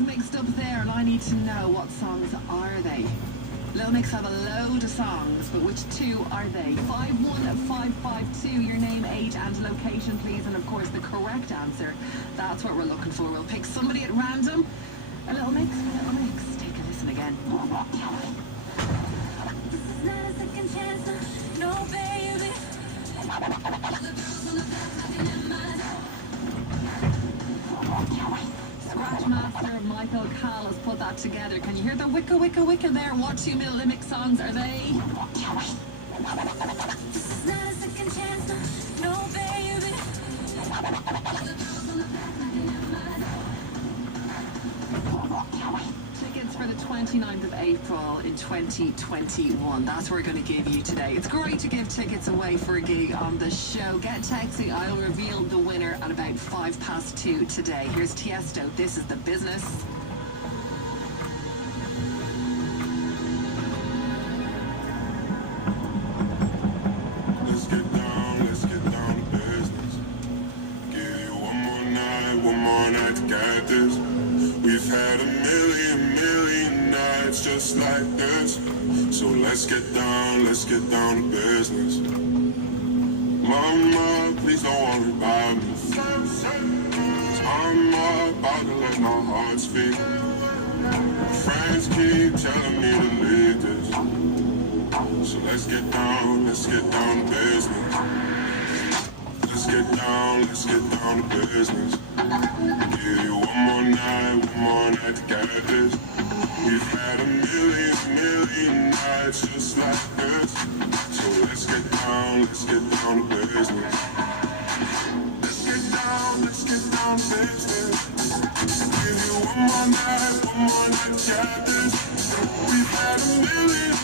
songs mixed up there, and I need to know what songs are they. Little Mix have a load of songs, but which two are they? 51552, your name, age and location please, and of course the correct answer. That's what we're looking for. We'll pick somebody at random. A Little Mix, take a listen again. This is not a second chance, no baby. Scratch master Michael Cal has put that together. Can you hear the wicka wicka wicka there? What two Little Mix songs are they? This is not a second chance, no baby. Tickets for the 29th of April in 2021. That's what we're going to give you today. It's great to give tickets away for a gig on the show. Get texting. I'll reveal the winner at about 2:05 today. Here's Tiesto. This is The Business. Let's get down to business. Give you one more night to get this. We've had a million nights just like this. So let's get down to business. Mama, please don't worry about me. I'm about to let my heart speak. Friends keep telling me to leave this. So let's get down to business. Let's get down to business. Give you one more night to get this. We've had a million nights just like this. So let's get down to business. Let's get down to business. Give you one more night to get this. We've had a million